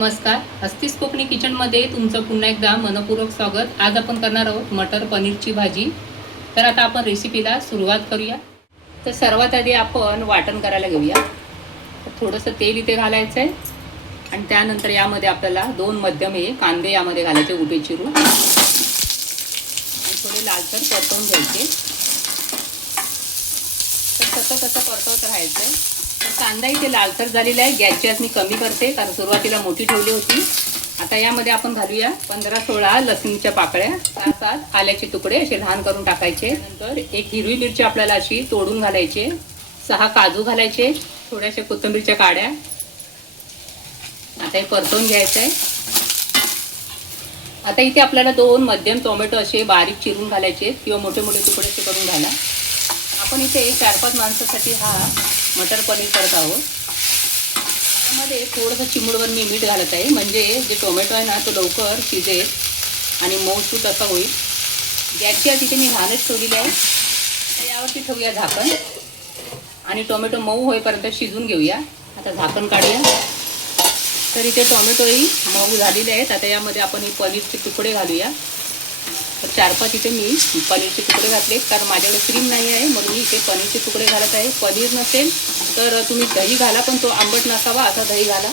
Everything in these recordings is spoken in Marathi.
नमस्कार, हस्तीस कोकणी किचनमध्ये तुमचं पुन्हा एकदा मनपूर्वक स्वागत. आज आपण करणार आहोत मटर पनीरची भाजी. तर आता आपण रेसिपीला सुरुवात करूया. तर सर्वात आधी आपण वाटण करायला घेऊया. तर थोडंसं तेल इथे घालायचं आहे आणि त्यानंतर यामध्ये आपल्याला 2 मध्यम कांदे यामध्ये घालायचे उभे चिरून आणि थोडे लालसर परतवून घ्यायचे. तर सतत असं परतवत राहायचं आहे. तर कांदा इथे लालसर झालेला आहे. गॅसची आज मी कमी करते कारण सुरुवातीला मोठी ठेवली होती. आता यामध्ये आपण घालूया 15-16 लसूणच्या पाकळ्या, 6-7 आल्याचे तुकडे असे लहान करून टाकायचे. नंतर 1 हिरवी मिरची आपल्याला अशी तोडून घालायचे, 6 काजू घालायचे, थोड्याशा कोथिंबीरच्या काड्या. आता हे परतवून घ्यायचं आहे. आता इथे आपल्याला 2 मध्यम टोमॅटो असे बारीक चिरून घालायचे किंवा मोठे मोठे तुकडे असे करून घाला. आपण इथे 4-5 माणसासाठी हा मटर पनीर करत आहोत. त्यामध्ये थोडंसं चिमूटभर मी मीठ घालत आहे, म्हणजे जे टोमॅटो आहे ना तो लवकर शिजेल आणि मऊसूत असा होईल. गॅसची तिथे मी घाणच ठेवलेली आहे. तर यावरती ठेवूया झाकण आणि टोमॅटो मऊ होईपर्यंत शिजून घेऊया. आता झाकण काढूया. तर इथे टोमॅटोही मऊ झालेले आहेत. आता यामध्ये आपण ही पनीरचे तुकडे घालूया. तर 4-5 इथे मी पनीरचे तुकडे घातले कारण माझ्याकडे क्रीम नाही आहे, म्हणून मी इथे पनीरचे तुकडे घालत आहे. पनीर नसेल तर तुम्ही दही घाला, पण तो आंबट नसावा असा दही घाला.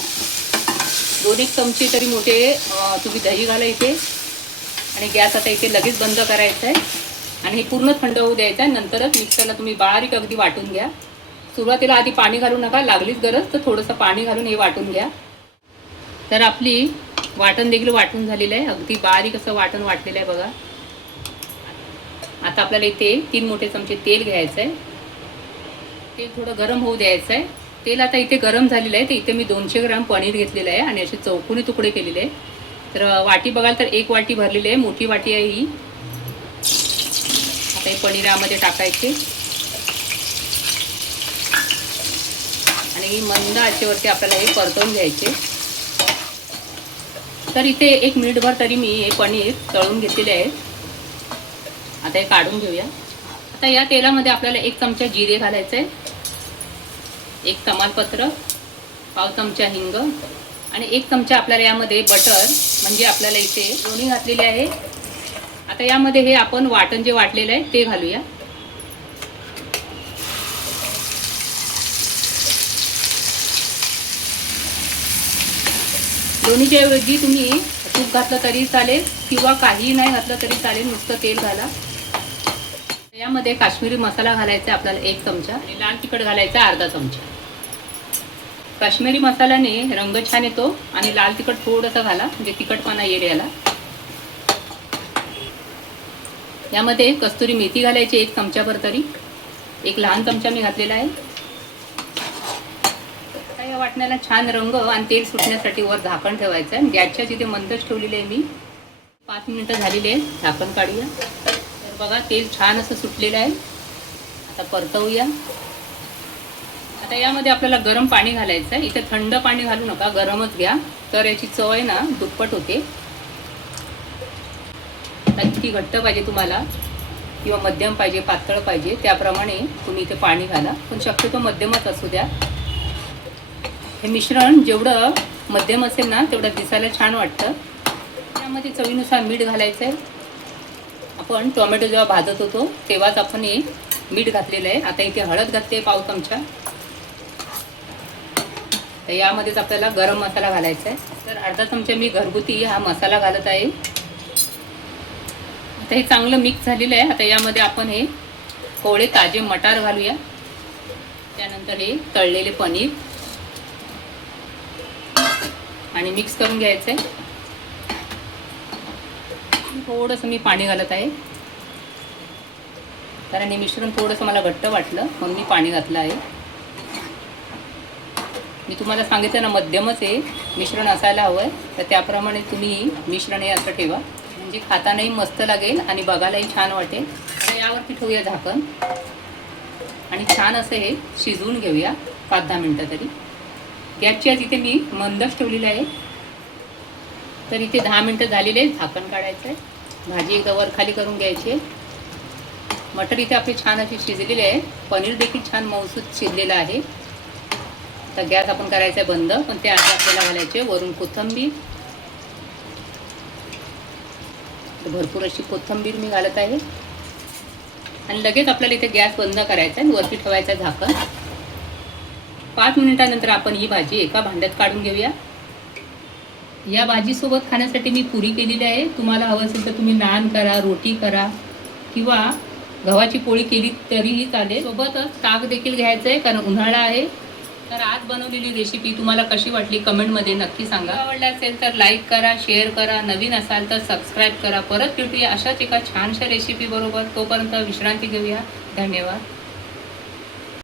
2-1 चमचे तरी मोठे तुम्ही दही घाला इथे. आणि गॅस आता इथे लगेच बंद करायचा आहे आणि हे पूर्ण थंड होऊ द्यायचं आहे. नंतरच मिक्सरला तुम्ही बारीक अगदी वाटून घ्या. सुरुवातीला आधी पाणी घालू नका, लागलीच गरज तर थोडंसं पाणी घालून हे वाटून घ्या. तर आपली वाटण देखील वाटून झालेलं आहे. अगदी बारीक असं वाटण वाटलेलं आहे बघा. आता आपल्याला इथे 3 मोठे चमचे तेल घ्यायचं आहे. तेल थोडं गरम होऊ द्यायचं आहे. तेल आता इथे गरम झालेलं आहे. तर इथे मी 200 ग्राम पनीर घेतलेलं आहे आणि असे चौकोनी तुकडे केलेले आहे. तर वाटी बघाल तर 1 वाटी भरलेली आहे, मोठी वाटी आहे ही. आता हे पनीर यामध्ये टाकायचे आणि मंद आचेवरती आपल्याला हे परतवून घ्यायचे. तर इथे 1 मिनिटभर तरी मी हे पनीर तळून घेतलेले आहे. आता हे काढून घेऊया. आता या तेलामध्ये आपल्याला 1 चमचा जिरे घालायचं आहे, 1 तमालपत्र, पाव चमचा हिंग आणि 1 चमचा आपल्याला यामध्ये बटर, म्हणजे आपल्याला इथे दोन्ही घातलेले आहे. आता यामध्ये हे आपण वाटण जे वाटलेलं आहे ते घालूया. दोन्हीच्या ऐवजी तुम्ही तूप घातलं तरी चालेल किंवा काही नाही घातलं तरी चालेल, नुसतं तेल घाला. यामध्ये काश्मीरी मसाला घालायचा आपल्याला 1 चमचा आणि लाल तिखट घालायचा अर्धा चमचा. काश्मीरी मसाल्याने रंग छान येतो आणि लाल तिखट थोडंसं घाला, म्हणजे तिखटपणा येईल याला. यामध्ये कस्तुरी मेथी घालायची 1 चमचाभर तरी, 1 लहान चमचा मी घातलेला आहे. या वाटण्याला छान रंग आणि तेल सुटण्यासाठी वर झाकण ठेवायचं आहे. गॅसच्या जिथे मंदच ठेवलेले आहे मी. 5 मिनिटं झालेली आहे. झाकण काढूया. तर बघा तेल छान असं सुटलेलं आहे. आता परतवूया. आता यामध्ये आपल्याला गरम पाणी घालायचं आहे. इथे थंड पाणी घालू नका, गरमच घ्या, तर याची चव आहे ना दुप्पट होते. आता किती घट्ट पाहिजे तुम्हाला किंवा मध्यम पाहिजे, पातळ पाहिजे, त्याप्रमाणे तुम्ही इथे पाणी घाला, पण शक्यतो मध्यमच असू द्या. हे मिश्रण जेवढं मध्यम असेल ना तेवढं दिसायला छान वाटतं. त्यामध्ये चवीनुसार मीठ घालायचं आहे. आपण टोमॅटो जेव्हा भाजत होतो तेव्हाच आपण हे मीठ घातलेलं आहे. आता इथे हळद घातली पाव चमचा. तर यामध्येच आपल्याला गरम मसाला घालायचा आहे. तर अर्धा चमचा मी घरगुती हा मसाला घालत आहे. आता हे चांगलं मिक्स झालेलं आहे. आता यामध्ये आपण हे कोवळे ताजे मटार घालूया. त्यानंतर हे तळलेले पनीर आणि मिक्स करून घ्यायचं आहे. थोडंसं मी पाणी घालत आहे कारण हे मिश्रण थोडंसं मला घट्ट वाटलं म्हणून मी पाणी घातलं आहे. मी तुम्हाला सांगितलं ना मध्यमच आहे मिश्रण असायला हवं आहे, तर त्याप्रमाणे तुम्ही मिश्रण हे असं ठेवा, म्हणजे खातानाही मस्त लागेल आणि बघायलाही छान वाटेल. तर यावरती ठेवूया झाकण आणि छान असं हे शिजवून घेऊया 5-10 मिनटं तरी. गॅसची आज इथे मी मंदच ठेवलेलं आहे. तर इथे 10 मिनटं झालेले आहे. झाकण काढायचं आहे. भाजी एकदा वर खाली करून घ्यायची आहे. मटर इथे आपली छान अशी शिजलेली आहे. पनीर देखील छान मऊसूत शिजलेलं आहे. आता गॅस आपण करायचा आहे बंद, पण ते आधी आपल्याला घालायचे वरून कोथिंबीर. भरपूर अशी कोथिंबीर मी घालत आहे आणि लगेच आपल्याला इथे गॅस बंद करायचा आणि वरती ठेवायचं झाकण. 5 मिनिटानंतर आपण ही भाजी एका भांड्यात काढून घेऊया. या भाजीसोबत खाण्यासाठी मी पुरी केलेली आहे. तुम्हाला हवं असेल तर तुम्ही नान करा, रोटी करा किंवा गव्हाची पोळी केली तरीही चालेल. सोबतच ताक देखील घ्यायचं आहे कारण उन्हाळा आहे. तर आज बनवलेली रेसिपी तुम्हाला कशी वाटली कमेंटमध्ये नक्की सांगा. आवडला असेल तर लाईक करा, शेअर करा, नवीन असाल तर सबस्क्राईब करा. परत भेटूया अशाच एका छानशा रेसिपी बरोबर. तोपर्यंत विश्रांती घेऊया. धन्यवाद.